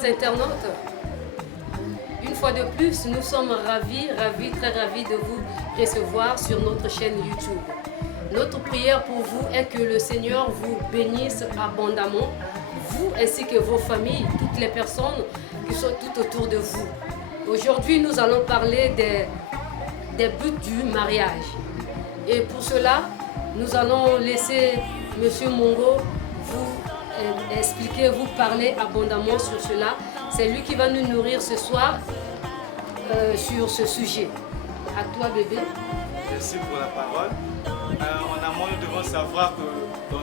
chers internautes, une fois de plus, nous sommes ravis, très ravis de vous recevoir sur notre chaîne YouTube. Notre prière pour vous est que le Seigneur vous bénisse abondamment, vous ainsi que vos familles, toutes les personnes qui sont tout autour de vous. Aujourd'hui, nous allons parler des buts du mariage. Et pour cela, nous allons laisser M. Mongo vous expliquer, vous parler abondamment sur cela. C'est lui qui va nous nourrir ce soir sur ce sujet. À toi, bébé. Merci pour la parole. En amont, nous devons savoir que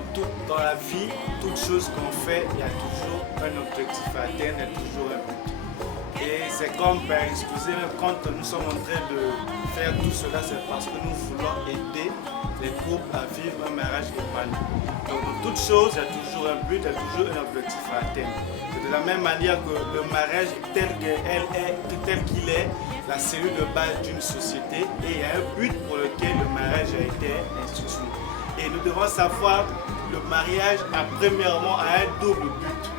dans la vie, toute chose qu'on fait, il y a toujours un objectif à atteindre, il y a toujours un but. Et c'est comme, excusez-moi, quand nous sommes en train de faire tout cela, c'est parce que nous voulons aider les couples à vivre un mariage épanoui. Donc, dans toute chose, il y a toujours un but, il y a toujours un objectif à atteindre. C'est de la même manière que le mariage tel qu'il est, la cellule de base d'une société, et il y a un but pour lequel le mariage a été institué. Et nous devons savoir que le mariage a premièrement un double but.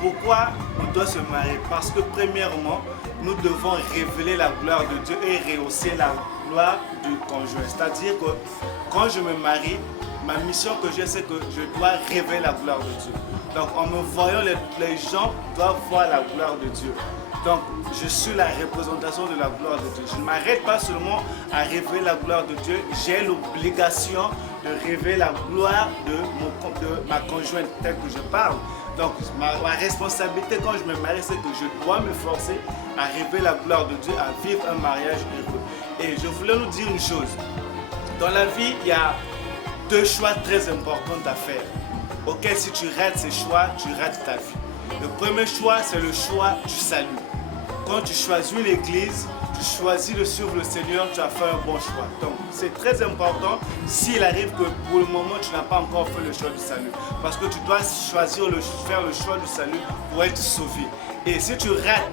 Pourquoi on doit se marier? Parce que premièrement, nous devons révéler la gloire de Dieu et rehausser la gloire du conjoint. C'est-à-dire que quand je me marie, ma mission que j'ai, c'est que je dois révéler la gloire de Dieu. Donc en me voyant, les gens doivent voir la gloire de Dieu. Donc je suis la représentation de la gloire de Dieu. Je ne m'arrête pas seulement à révéler la gloire de Dieu, j'ai l'obligation de révéler la gloire de ma conjointe telle que je parle. Donc ma responsabilité quand je me marie, c'est que je dois me forcer à révéler la gloire de Dieu, à vivre un mariage heureux. Et je voulais nous dire une chose. Dans la vie, il y a deux choix très importants à faire. Auquel si tu rates ces choix, tu rates ta vie. Le premier choix, c'est le choix du salut. Quand tu choisis une église, tu choisis de suivre le Seigneur, tu as fait un bon choix. Donc c'est très important s'il arrive que pour le moment tu n'as pas encore fait le choix du salut. Parce que tu dois choisir faire le choix du salut pour être sauvé. Et si tu rates,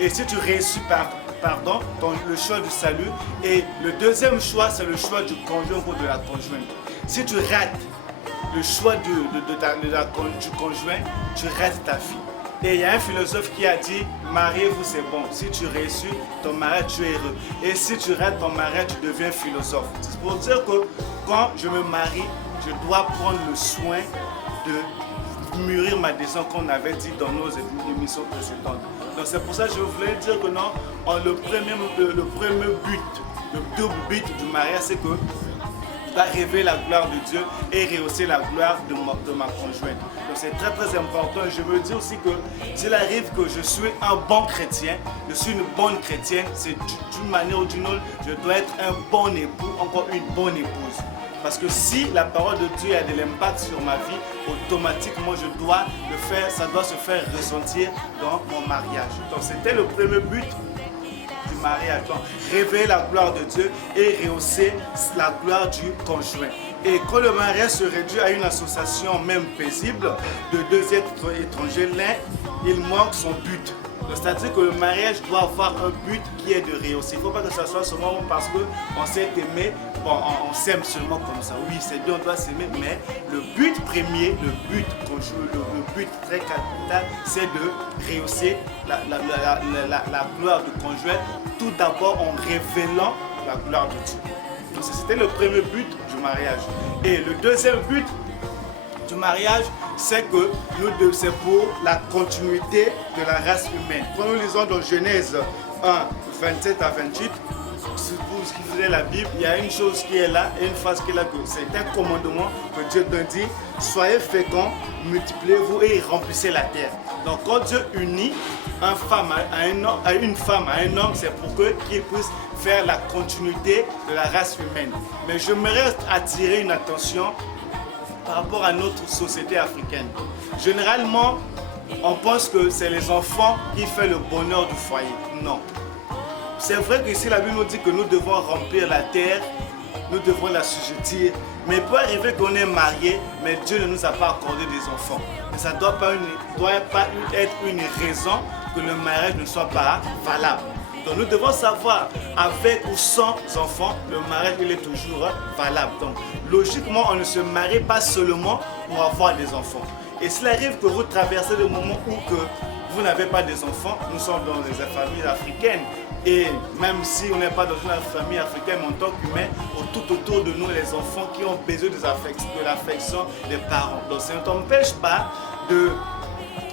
et si tu réussis le choix du salut, et le deuxième choix c'est le choix du conjoint ou de la conjointe. Si tu rates le choix du conjoint, tu rates ta vie. Et il y a un philosophe qui a dit, mariez-vous c'est bon, si tu réussis ton mariage tu es heureux. Et si tu rates ton mariage tu deviens philosophe. C'est pour dire que quand je me marie, je dois prendre le soin de mûrir ma décision qu'on avait dit dans nos émissions précédentes. Donc c'est pour ça que je voulais dire que non, le premier but, le double but du mariage c'est que je dois révéler la gloire de Dieu et rehausser la gloire de ma conjointe. Donc c'est très très important. Je veux dire aussi que s'il arrive que je suis un bon chrétien, je suis une bonne chrétienne, c'est d'une manière ou d'une autre, je dois être un bon époux, encore une bonne épouse. Parce que si la parole de Dieu a de l'impact sur ma vie, automatiquement je dois le faire, ça doit se faire ressentir dans mon mariage. Donc c'était le premier but du mariage. Donc révéler la gloire de Dieu et rehausser la gloire du conjoint. Et quand le mariage se réduit à une association même paisible de deux êtres étrangers, l'un, il manque son but. C'est-à-dire que le mariage doit avoir un but qui est de rehausser. Il ne faut pas que ça soit seulement parce qu'on s'est aimé, bon, on s'aime seulement comme ça. Oui, c'est bien, on doit s'aimer, mais le but premier, le but très capital, c'est de rehausser la gloire du conjoint, tout d'abord en révélant la gloire de Dieu. Donc c'était le premier but du mariage. Et le deuxième but du mariage, c'est que c'est pour la continuité de la race humaine. Quand nous lisons dans Genèse 1, 27 à 28, pour ce qui faisait la Bible, il y a une chose qui est là et une phrase qui est là, que c'est un commandement que Dieu nous dit, soyez féconds, multipliez-vous et remplissez la terre. Donc quand Dieu unit une femme à un homme, c'est pour qu'il puisse faire la continuité de la race humaine. Mais j'aimerais attirer une attention par rapport à notre société africaine. Généralement, on pense que c'est les enfants qui font le bonheur du foyer. Non. C'est vrai que ici la Bible nous dit que nous devons remplir la terre, nous devons la l'assujettir, mais il peut arriver qu'on est marié, mais Dieu ne nous a pas accordé des enfants. Mais ça ne doit pas être une raison que le mariage ne soit pas valable. Donc nous devons savoir, avec ou sans enfants, le mariage il est toujours valable. Donc logiquement, on ne se marie pas seulement pour avoir des enfants. Et s'il arrive que vous traversez le moment où que vous n'avez pas des enfants, nous sommes dans des familles africaines. Et même si on n'est pas dans une famille africaine, mais en tant qu'humain, tout autour de nous, les enfants qui ont besoin de l'affection des parents. Donc ça ne t'empêche pas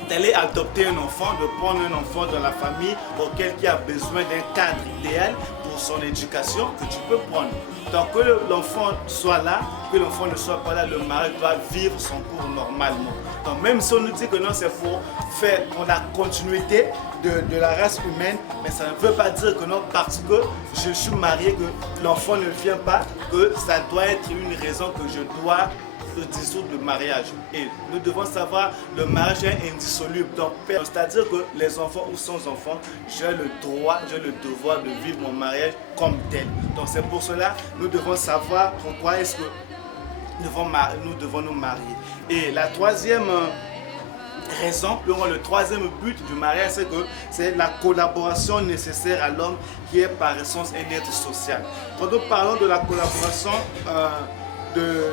d'aller adopter un enfant, de prendre un enfant dans la famille auquel qui a besoin d'un cadre idéal pour son éducation que tu peux prendre. Tant que l'enfant soit là, que l'enfant ne soit pas là, le mariage doit vivre son cours normalement. Donc même si on nous dit que non, c'est pour faire la continuité de la race humaine, mais ça ne veut pas dire que non, parce que je suis marié, que l'enfant ne vient pas, que ça doit être une raison que je dois dissoudre le mariage. Et nous devons savoir, le mariage est indissoluble. Donc, c'est-à-dire que les enfants ou sans enfants, j'ai le droit, j'ai le devoir de vivre mon mariage comme tel. Donc c'est pour cela nous devons savoir pourquoi est-ce que nous devons nous marier. Et la troisième raison, le troisième but du mariage, c'est que c'est la collaboration nécessaire à l'homme qui est par essence un être social. Quand nous parlons de la collaboration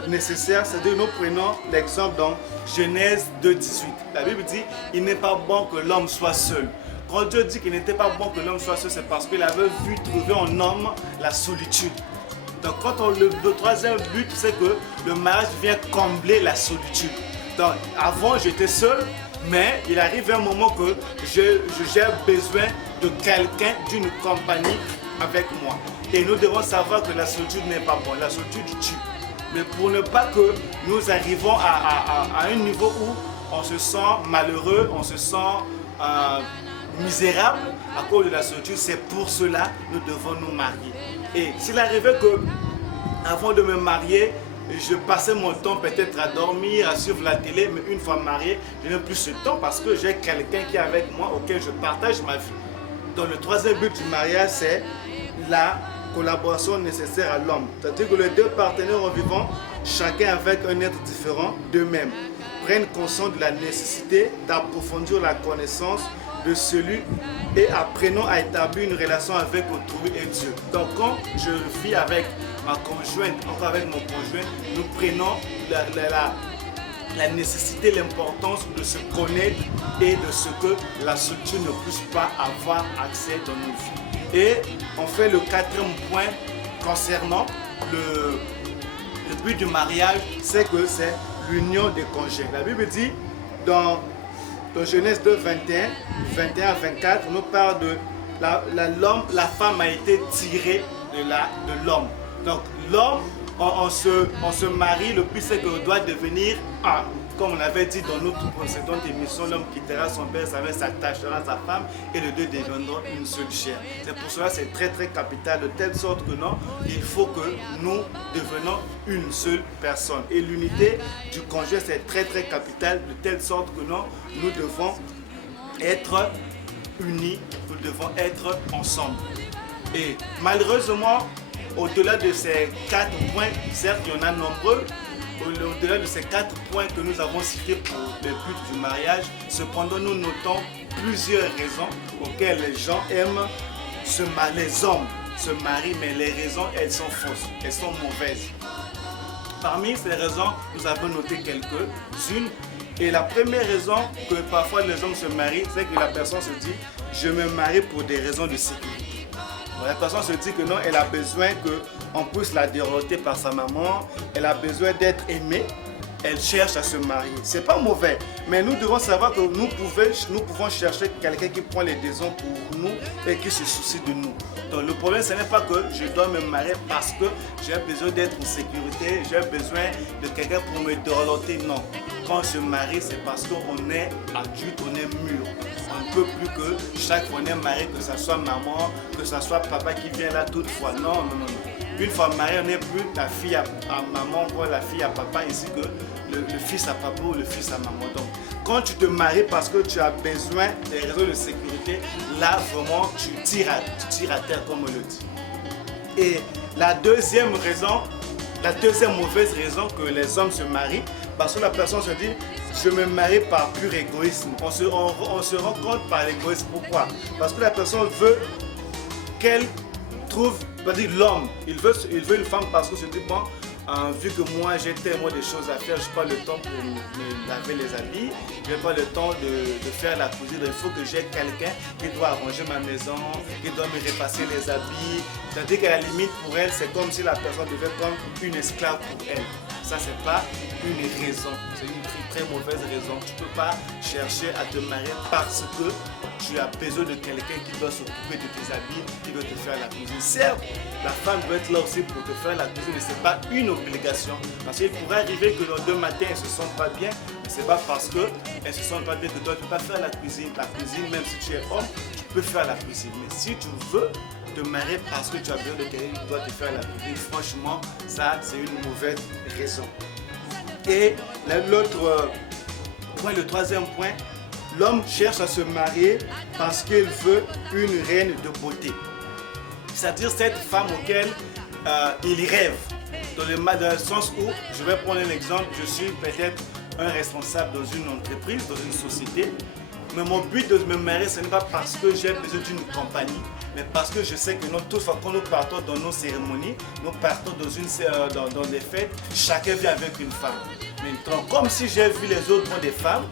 nécessaire, c'est-à-dire nous prenons l'exemple dans Genèse 2,18. La Bible dit, il n'est pas bon que l'homme soit seul. Quand Dieu dit qu'il n'était pas bon que l'homme soit seul, c'est parce qu'il avait vu trouver en homme la solitude. Donc le troisième but, c'est que le mariage vient combler la solitude. Donc avant j'étais seul, mais il arrive un moment que j'ai besoin de quelqu'un, d'une compagnie avec moi. Et nous devons savoir que la solitude n'est pas bonne, la solitude tue. Mais pour ne pas que nous arrivons à un niveau où on se sent malheureux, on se sent misérable à cause de la solitude, c'est pour cela que nous devons nous marier. Et s'il arrivait que, avant de me marier, je passais mon temps peut-être à dormir, à suivre la télé, mais une fois marié, je n'ai plus ce temps parce que j'ai quelqu'un qui est avec moi, auquel je partage ma vie. Donc le troisième but du mariage, c'est la collaboration nécessaire à l'homme. C'est-à-dire que les deux partenaires en vivant, chacun avec un être différent d'eux-mêmes, prennent conscience de la nécessité d'approfondir la connaissance de celui et apprenons à établir une relation avec autrui et Dieu. Donc quand je vis avec ma conjointe, encore avec mon conjoint, nous prenons la nécessité, l'importance de se connaître et de ce que la structure ne puisse pas avoir accès dans nos vies. Et on fait le quatrième point concernant le but du mariage, c'est que c'est l'union des conjoints. La Bible dit dans Genèse 2, 21 à 24, on nous parle de la femme a été tirée de l'homme. Donc l'homme, on se marie, le but c'est qu'on doit devenir un. Comme on avait dit dans notre précédente émission, l'homme quittera son père, sa mère s'attachera à sa femme et les deux deviendront une seule chair. C'est pour cela que c'est très très capital, de telle sorte que non, il faut que nous devenons une seule personne. Et l'unité du conjoint c'est très très capital, de telle sorte que non, nous devons être unis, nous devons être ensemble. Et malheureusement, au-delà de ces 4 points, certes il y en a nombreux, au-delà de ces 4 points que nous avons cités pour le but du mariage, cependant nous notons plusieurs raisons auxquelles les gens aiment les hommes se marient, mais les raisons elles sont fausses, elles sont mauvaises. Parmi ces raisons, nous avons noté quelques-unes. Et la première raison que parfois les hommes se marient, c'est que la personne se dit « je me marie pour des raisons de sécurité ». La personne se dit que non, elle a besoin qu'on puisse la dérouter par sa maman, elle a besoin d'être aimée, elle cherche à se marier. C'est pas mauvais, mais nous devons savoir que nous pouvons chercher quelqu'un qui prend les décisions pour nous et qui se soucie de nous. Donc le problème, ce n'est pas que je dois me marier parce que j'ai besoin d'être en sécurité, j'ai besoin de quelqu'un pour me dérouter. Non, quand on se marie, c'est parce qu'on est adulte, on est mûr. On ne peut plus que chaque fois on est marié, que ce soit maman, que ce soit papa qui vient là toutefois. Non, non, non. Une fois marié, on n'est plus la fille à maman ou la fille à papa, ainsi que le fils à papa ou le fils à maman. Donc, quand tu te maries parce que tu as besoin des raisons de sécurité, là vraiment tu tires à terre comme on le dit. Et la deuxième mauvaise raison que les hommes se marient, parce que la personne se dit je me marie par pur égoïsme. On se rend compte par l'égoïsme. Pourquoi? Parce que la personne veut qu'elle trouve, l'homme, il veut une femme parce que se dit bon, vu que moi j'ai tellement de choses à faire, je n'ai pas le temps pour me laver les habits, je n'ai pas le temps de faire la cuisine. Il faut que j'ai quelqu'un qui doit arranger ma maison, qui doit me repasser les habits. C'est-à-dire qu'à la limite pour elle, c'est comme si la personne devait prendre une esclave pour elle. Ça, c'est pas une raison, c'est une très mauvaise raison. Tu ne peux pas chercher à te marier parce que tu as besoin de quelqu'un qui doit s'occuper de tes habits, qui doit te faire la cuisine. Certes, la femme doit être là aussi pour te faire la cuisine, mais ce n'est pas une obligation. Parce qu'il pourrait arriver que dans 2 matins, elles ne se sentent pas bien, mais ce n'est pas parce qu'elles ne se sentent pas bien que toi, tu ne peux pas faire la cuisine. La cuisine, même si tu es homme, tu peux faire la cuisine. Mais si tu veux te marier parce que tu as besoin de quelqu'un qui doit te faire la cuisine, franchement, ça, c'est une mauvaise raison. Et l'autre point, le troisième point, l'homme cherche à se marier parce qu'il veut une reine de beauté. C'est-à-dire cette femme auquel il rêve. Dans le sens où, je vais prendre un exemple, je suis peut-être un responsable dans une entreprise, dans une société. Mais mon but de me marier, ce n'est pas parce que j'ai besoin d'une compagnie, mais parce que je sais que nous, toute fois que nous partons dans nos cérémonies, nous partons dans des fêtes, chacun vient avec une femme. Maintenant, comme si j'ai vu les autres ont des femmes,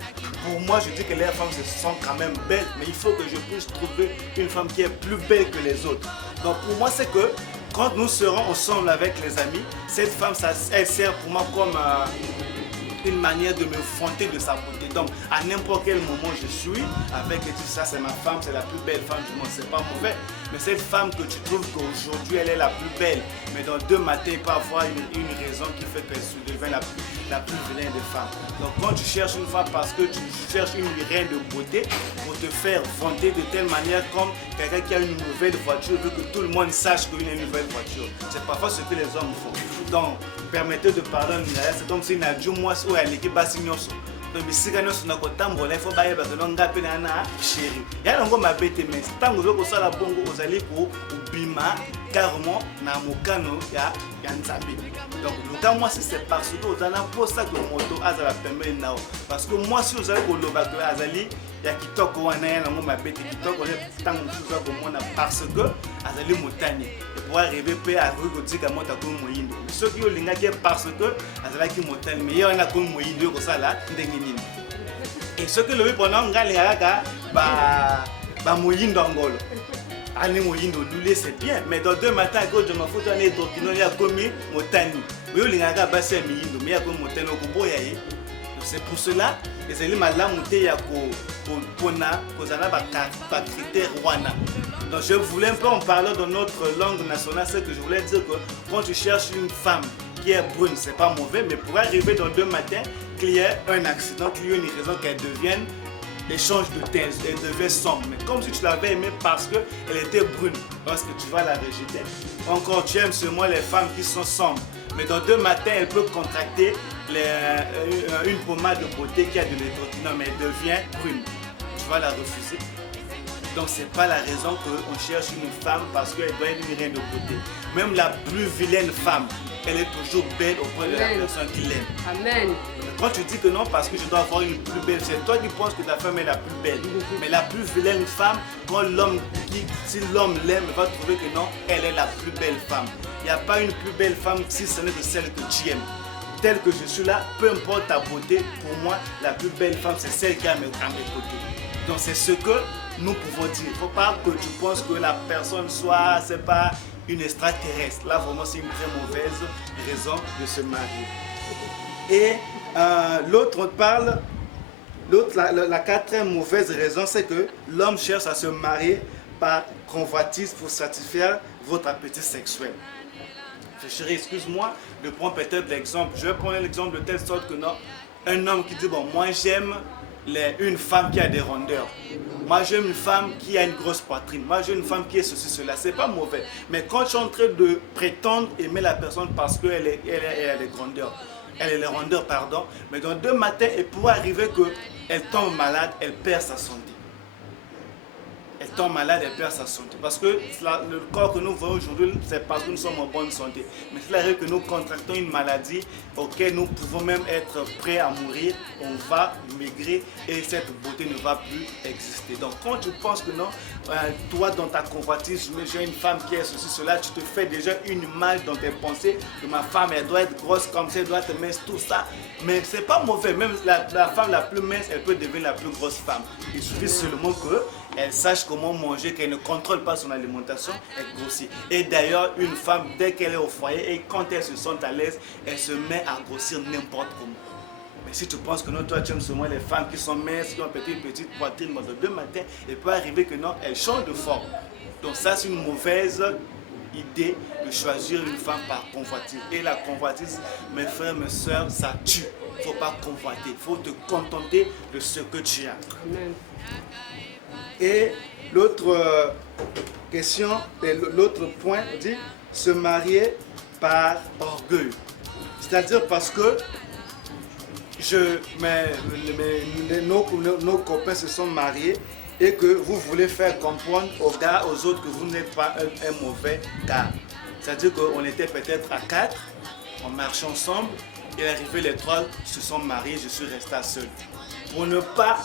pour moi je dis que les femmes se sont quand même belles, mais il faut que je puisse trouver une femme qui est plus belle que les autres. Donc pour moi c'est que quand nous serons ensemble avec les amis, cette femme elle sert pour moi comme une manière de me vanter de sa beauté. Donc à n'importe quel moment je suis avec et tout ça, c'est ma femme, c'est la plus belle femme du monde, c'est pas mauvais. Mais cette femme que tu trouves qu'aujourd'hui elle est la plus belle, mais dans 2 matins il peut avoir une raison qui fait qu'elle se devient la plus vilaine des femmes. Donc quand tu cherches une femme parce que tu cherches une reine de beauté pour te faire vanter de telle manière comme quelqu'un qui a une nouvelle voiture veut que tout le monde sache qu'il a une nouvelle voiture. C'est parfois ce que les hommes font. Donc permettez de parler en c'est comme si n'a moi ou à l'équipe bassignoso. Donc bisika nyonso na kotambola ifo bayeba que non ngape na chéri. Ya nango mabete mais tango zo kosala bongo ozali ko ubima carrément na mokano ya nzambe. Donc le cas moi c'est parce que ozala posa que moto azala pembeni nao. Parce que moi si ozali ko loba que azali ya kitoko wana ya nango mabete kitoko le tango zo ko mona parce que azali motani. Pour arriver à dire que mota ko moyindo. Ce qui olinga ki parce que azala ki motani mais ya na ko moyindo ko sala ndenge nini. Et ce que le pendant ngalingaka ba moyindo ngolo. Ani moyindo doulé c'est bien mais dans 2 matins quand je m'en fous d'aller dormir il y a commis motani. Oui olingaka ba c'est moyindo mais ya ko motani ko boya ye. C'est pour cela que c'est malamu te ya ko pona ko zala ba critère wana. Donc je voulais un peu en parler dans notre langue nationale, c'est que je voulais dire que quand tu cherches une femme qui est brune, c'est pas mauvais, mais pour arriver dans 2 matins, qu'il y ait un accident, qu'il y ait une raison qu'elle devienne, échange de teinte, elle devait sombre. Mais comme si tu l'avais aimée parce qu'elle était brune, parce que tu vas la rejeter. Encore tu aimes seulement les femmes qui sont sombres. Mais dans 2 matins, elle peut contracter une pommade de beauté qui a de l'étourdinant, mais elle devient brune. Tu vas la refuser. Donc c'est pas la raison qu'on cherche une femme parce qu'elle doit être une reine de beauté. Même la plus vilaine femme, elle est toujours belle auprès de la personne qui l'aime. Amen. Quand tu dis que non parce que je dois avoir une plus belle, c'est toi qui penses que ta femme est la plus belle. Mais la plus vilaine femme, quand si l'homme l'aime, il va trouver que non, elle est la plus belle femme. Il n'y a pas une plus belle femme si ce n'est que celle que tu aimes. Telle que je suis là, peu importe ta beauté, pour moi, la plus belle femme, c'est celle qui est à mes côtés. Donc c'est ce que nous pouvons dire. Il ne faut pas que tu penses que la personne soit, c'est pas une extraterrestre. Là, vraiment, c'est une très mauvaise raison de se marier. Et l'autre, on parle, la 4e mauvaise raison, c'est que l'homme cherche à se marier par convoitise pour satisfaire votre appétit sexuel. Chérie, excuse-moi de prendre peut-être l'exemple. Je vais prendre l'exemple de telle sorte que non, un homme qui dit, bon, moi j'aime une femme qui a des rondeurs. Moi j'aime une femme qui a une grosse poitrine. Moi j'aime une femme qui est ceci, cela. C'est pas mauvais. Mais quand tu es en train de prétendre aimer la personne parce qu'elle a des grandeurs, elle a les rondeurs, pardon, mais dans 2 matins, il pourrait arriver qu'elle tombe malade, elle perd sa santé. Elle tombe malade, elle perd sa santé. Parce que le corps que nous voyons aujourd'hui, c'est parce que nous sommes en bonne santé. Mais s'il arrive que nous contractons une maladie auquel nous pouvons même être prêts à mourir, on va maigrir et cette beauté ne va plus exister. Donc quand tu penses que non, toi dans ta convoitise, j'ai une femme qui est ceci, cela, tu te fais déjà une image dans tes pensées que ma femme, elle doit être grosse comme ça, elle doit être mince, tout ça. Mais c'est pas mauvais, même la femme la plus mince, elle peut devenir la plus grosse femme. Il suffit seulement qu'elle sache comment manger, qu'elle ne contrôle pas son alimentation, elle grossit. Et d'ailleurs, une femme, dès qu'elle est au foyer et quand elle se sent à l'aise, elle se met à grossir n'importe comment. Mais si tu penses que non, toi tu aimes seulement les femmes qui sont minces, qui ont une petite poitrine, mais de deux matins, il peut arriver que non, elles changent de forme. Donc ça, c'est une mauvaise idée de choisir une femme par convoitise. Et la convoitise, mes frères, mes soeurs, ça tue. Il ne faut pas convoiter, il faut te contenter de ce que tu as. Amen. Et l'autre question, et l'autre point dit se marier par orgueil. C'est-à-dire parce que nos copains se sont mariés et que vous voulez faire comprendre aux gars, aux autres que vous n'êtes pas un mauvais gars. C'est-à-dire qu'on était peut-être à 4, on marchait ensemble, et arrivé les 3 se sont mariés, je suis resté seul. Pour ne pas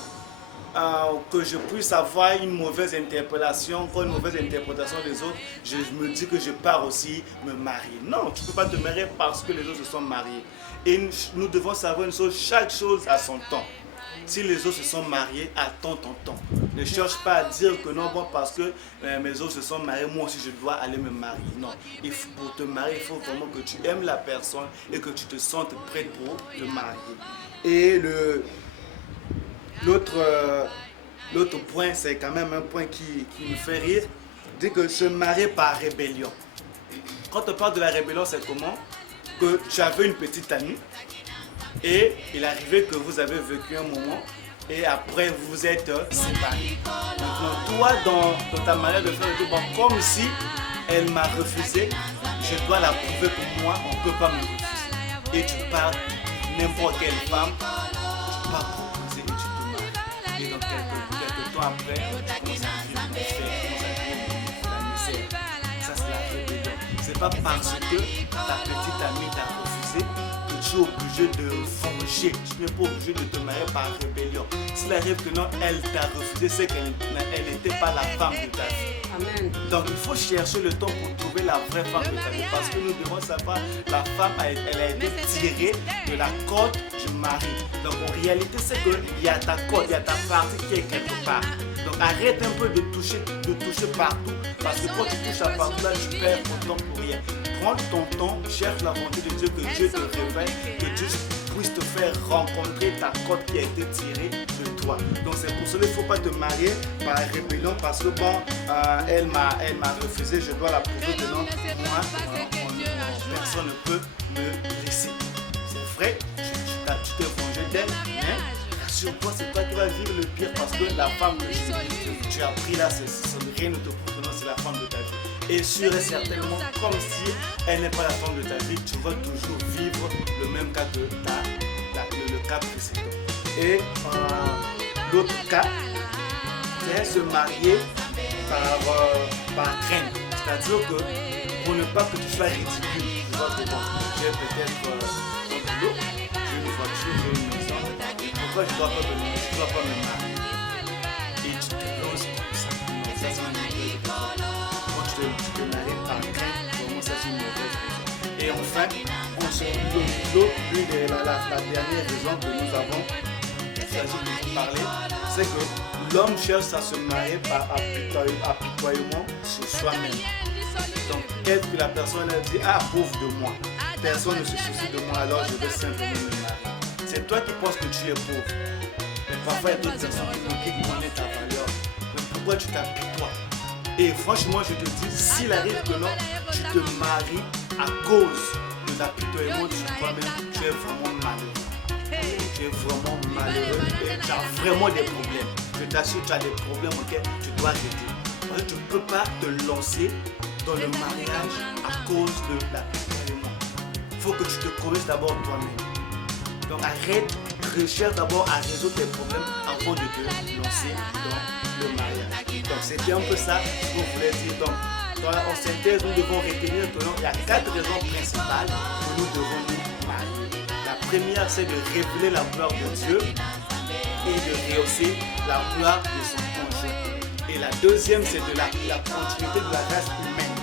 que je puisse avoir une mauvaise interprétation, une mauvaise interprétation des autres, je me dis que je pars aussi me marier. Non, tu ne peux pas te marier parce que les autres se sont mariés. Et nous devons savoir une chose, chaque chose a son temps. Si les autres se sont mariés, attends ton temps. Ne cherche pas à dire que non, bon, parce que mes autres se sont mariés, moi aussi je dois aller me marier. Non, pour te marier, il faut vraiment que tu aimes la personne et que tu te sentes prêt pour te marier. Et l'autre point, c'est quand même un point qui me fait rire, dit que se marier par rébellion. Quand on parle de la rébellion, c'est comment? Que tu avais une petite amie et il arrivait que vous avez vécu un moment et après vous vous êtes séparés. Donc toi, dans ta manière de faire le tout, bon, comme si elle m'a refusé, je dois la prouver que moi, on ne peut pas me refuser. Et tu parles n'importe quelle femme, tu pars proposer et tu te maries. Et donc quelques temps après, tu commences à vivre la misère. Ça c'est la rébellion. C'est pas parce que ta petite amie t'a refusé que tu es obligé de venger. Tu n'es pas obligé de te marier par rébellion. S'il arrive que non, elle t'a refusé, c'est qu'elle n'était pas la femme de ta vie. Amen. Donc il faut chercher le temps pour trouver la vraie femme de ta vie. Parce que nous devons savoir, la femme, elle a été tirée de la corde du mari. Donc en réalité, c'est qu'il y a ta corde, il y a ta partie qui est quelque part. Donc arrête un peu de toucher partout. Parce que quand tu touches à partout, là, tu perds ton temps pour rien. Prends ton temps, cherche la volonté de Dieu, que Dieu te révèle, que Dieu puisse te faire rencontrer ta corde qui a été tirée de toi. Donc c'est pour cela qu'il ne faut pas te marier par rébellion parce que bon, elle m'a refusé, je dois la prouver que non, moi, personne ne peut me laisser. C'est vrai, tu t'es vengé d'elle, mais rassure-toi, c'est toi qui vas vivre le pire parce que la femme que tu as pris là, rien ne te prouve que non, c'est la femme de ta vie. Et sûr et certainement, comme si elle n'est pas la femme de ta vie, tu vas toujours vivre le même cas que le cas précédent. Et l'autre cas, c'est se marier par crainte. C'est-à-dire que pour ne pas que tu sois ridicule, tu vois que bon, j'ai peut-être un boulot, j'ai une voiture, j'ai une maison, et pourquoi je ne dois pas me marier? Et tu te lances pour ça. Ça, c'est une mauvaise raison. Quand tu te maries par crainte, vraiment, ça, c'est une mauvaise raison. Et enfin, la dernière raison que nous avons choisi de vous parler, c'est que l'homme cherche à se marier par apitoiement sur soi-même. Donc, qu'est-ce que la personne a dit? Ah, pauvre de moi. Personne ne se soucie de moi, alors je vais simplement me marier. C'est toi qui penses que tu es pauvre. Mais parfois, il y a d'autres personnes qui connaissent ta valeur. Mais pourquoi tu t'apitoies? Et franchement, je te dis, s'il arrive que non, tu te maries à cause de l'apitoiement sur toi-même, tu es vraiment malheureux. Tu es vraiment malheureux et tu as vraiment des problèmes. Je t'assure, tu as des problèmes auxquels tu dois régler. Tu ne peux pas te lancer dans le mariage à cause de l'apitoiement. Il faut que tu te connaisses d'abord toi-même. Donc arrête, recherche d'abord à résoudre tes problèmes avant de te lancer dans le mariage. Donc c'était un peu ça ce qu'on voulait dire. Donc en synthèse, nous devons retenir qu'il y a 4 raisons principales que nous devons nous marier. La première, c'est de révéler la gloire de Dieu et de rehausser la gloire de son conjoint. Et la deuxième, c'est de la continuité de la race humaine.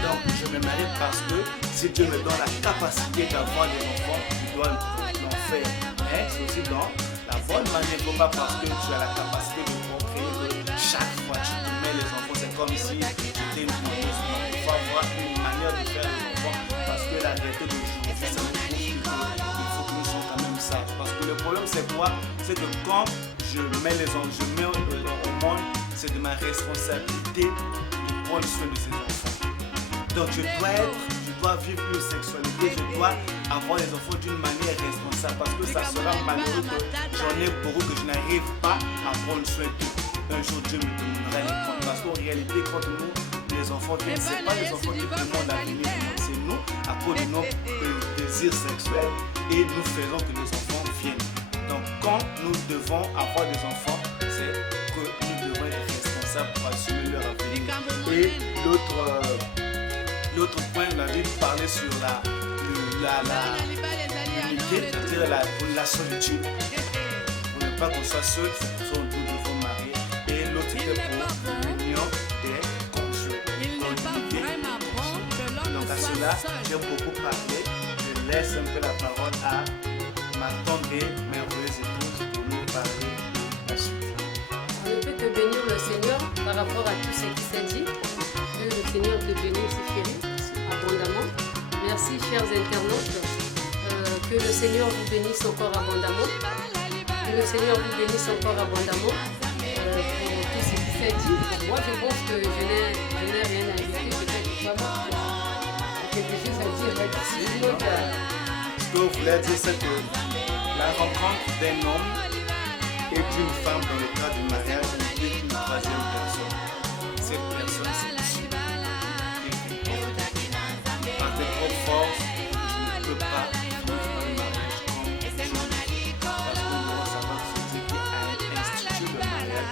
Donc je me marie parce que si Dieu me donne la capacité d'avoir des enfants, je dois l'en faire. Mais c'est aussi dans la bonne manière, pas parce que tu as la capacité de procréer, que chaque fois tu te mets les enfants, c'est comme si tu étais une mauvaise. Il faut avoir une manière de faire les enfants parce que la réalité d'aujourd'hui, ça nous prouve qu'il faut que nous soyons quand même sages. Parce que le problème c'est quoi? C'est que quand je mets les enfants, je mets au monde, c'est de ma responsabilité de prendre soin de ces enfants. Donc je dois vivre une sexualité, je dois avoir les enfants d'une manière responsable parce que ça sera malheureux que j'en ai beaucoup que je n'arrive pas à prendre soin d'eux. Un jour Dieu me demandera les comptes parce qu'en réalité quand nous, les enfants viennent, ce n'est pas les enfants qui demandent l'avenir, c'est nous à cause de nos désirs sexuels et nous faisons que les enfants viennent. Donc quand nous devons avoir des enfants, c'est que nous devons être responsables pour assumer leur avenir. Et l'autre point, on avait parlé sur l'unité, c'est-à-dire la solitude. On n'aime pas qu'on soit seul, c'est pour ça que nous devons marier. Et l'autre c'était pour l'union des conjoints. Donc à cela, j'ai beaucoup parlé. Je laisse un peu la parole à ma tendre et merveilleuse épouse pour nous parler de la suite. On ne peut que bénir le Seigneur par rapport à tout ce qui s'est dit. Que le Seigneur te bénisse, chérie, abondamment. Merci, chers internautes. Que le Seigneur vous bénisse encore abondamment. Que le Seigneur vous bénisse encore abondamment pour tout ce qui s'est dit. Moi, je pense que je n'ai rien à dire. Peut-être que toi, quelque chose à dire là-dessus. Ce que vous voulez dire, c'est que la rencontre d'un homme et d'une femme dans le cadre du mariage implique une troisième personne. Cette personne, c'est Dieu. Par tes propres forces, je ne peux pas vivre un mariage comme Dieu. Parce qu'on doit savoir que c'est Dieu qui a institué le mariage.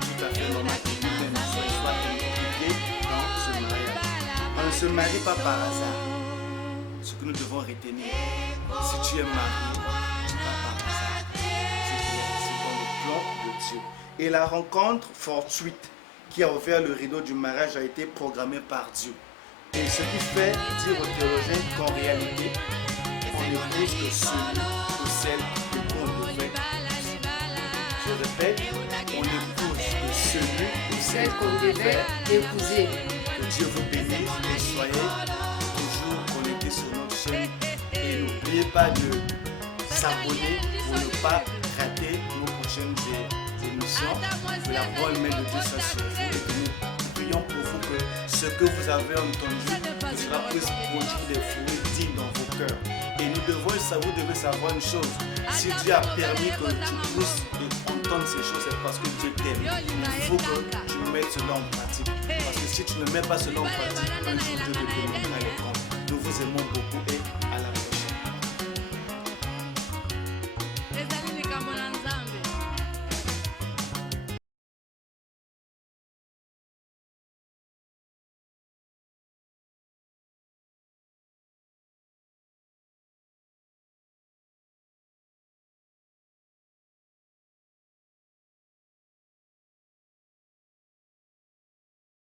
Tout à fait normal que nous-mêmes soyons impliqués dans ce mariage. On ne se marie pas par hasard. Ce que nous devons retenir, si tu es marié, tu ne vas pas par hasard. C'est dans le plan de Dieu. Et la rencontre fortuite qui a ouvert le rideau du mariage a été programmée par Dieu. Et ce qui fait dire aux théologiens qu'en réalité, on n'épouse que celui ou celle qu'on devait. Je répète, on épouse que celui ou celle qu'on devait épouser. Que Dieu vous bénisse et soyez toujours connectés sur notre chaîne. Et n'oubliez pas de s'abonner pour ne pas rater nos prochaines émissions. Que la bonne main de Dieu soit sur vous et que nous prions pour vous que ce que vous avez entendu que cela puisse produire des fruits dignes dans vos cœurs. Et vous devez savoir une chose. Si Dieu a permis que tu puisses entendre ces choses, c'est parce que Dieu t'aime. Il faut que tu mettes cela en pratique. Parce que si tu ne mets pas cela en pratique, un jour Dieu te demandera les comptes. Nous vous aimons beaucoup et